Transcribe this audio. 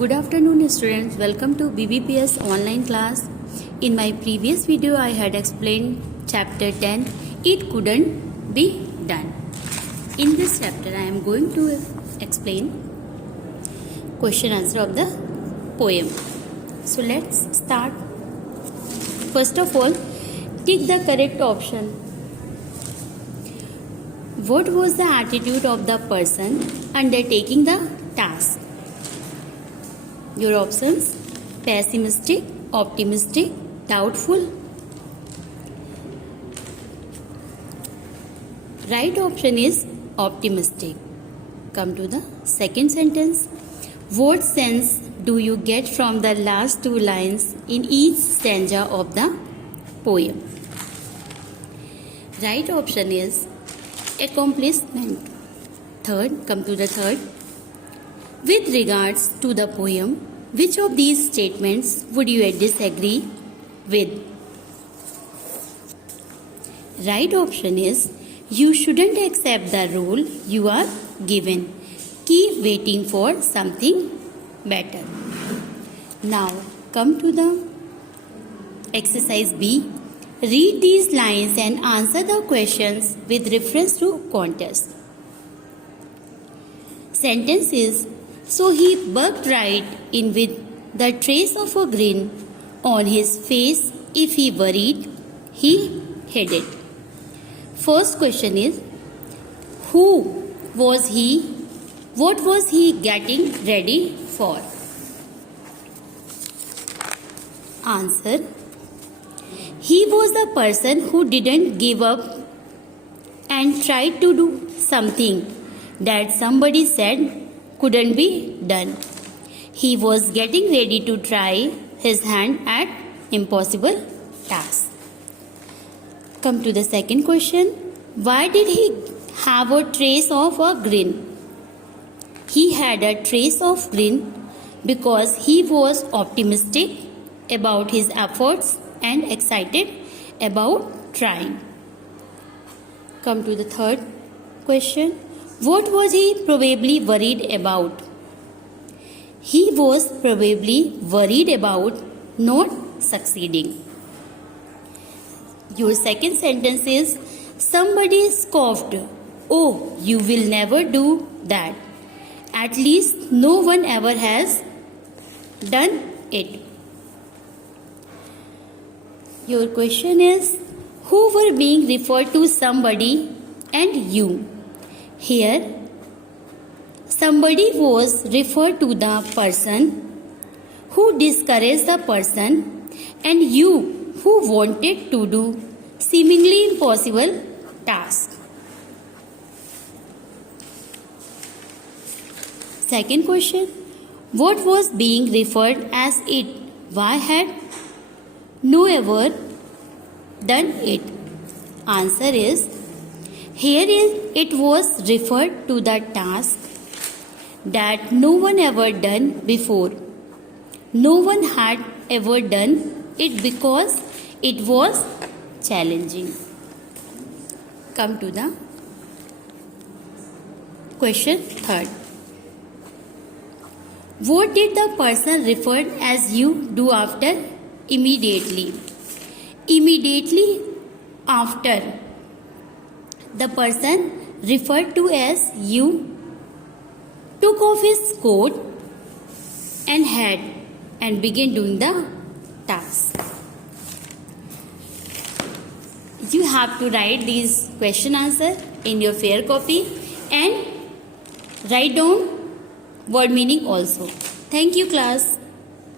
Good afternoon students, welcome to BBPS online class. In my previous video I had explained chapter 10, it couldn't be done. In this chapter I am going to explain question answer of the poem. So let's start. First of all, tick the correct option. What was the attitude of the person undertaking the task? Your options: pessimistic, optimistic, doubtful. Right option is optimistic. Come to the second sentence. What sense do you get from the last two lines in each stanza of the poem? Right option is accomplishment. Come to the third. With regards to the poem, which of these statements would you disagree with? Right option is you shouldn't accept the role you are given. Keep waiting for something better. Now come to the exercise B. Read these lines and answer the questions with reference to context. Sentence is: so he bucked right in with the trace of a grin on his face. If he worried, he hid it. First question is: who was he? What was he getting ready for? Answer: he was the person who didn't give up and tried to do something that somebody said couldn't be done. He was getting ready to try his hand at impossible tasks. Come to the second question. Why did he have a trace of a grin? He had a trace of grin because he was optimistic about his efforts and excited about trying. Come to the third question. What was he probably worried about? He was probably worried about not succeeding. Your second sentence is: somebody scoffed. Oh, you will never do that. At least no one ever has done it. Your question is: who were being referred to somebody and you? Here, somebody was referred to the person who discouraged the person and you who wanted to do seemingly impossible tasks. Second question. What was being referred as it? Why had no ever done it? Answer is: here it was referred to the task that no one ever done before. No one had ever done it because it was challenging. Come to the question third. What did the person referred as you do after? Immediately. Immediately after, the person referred to as you took off his coat and hat and began doing the task. You have to write these question answer in your fair copy and write down word meaning also. Thank you class.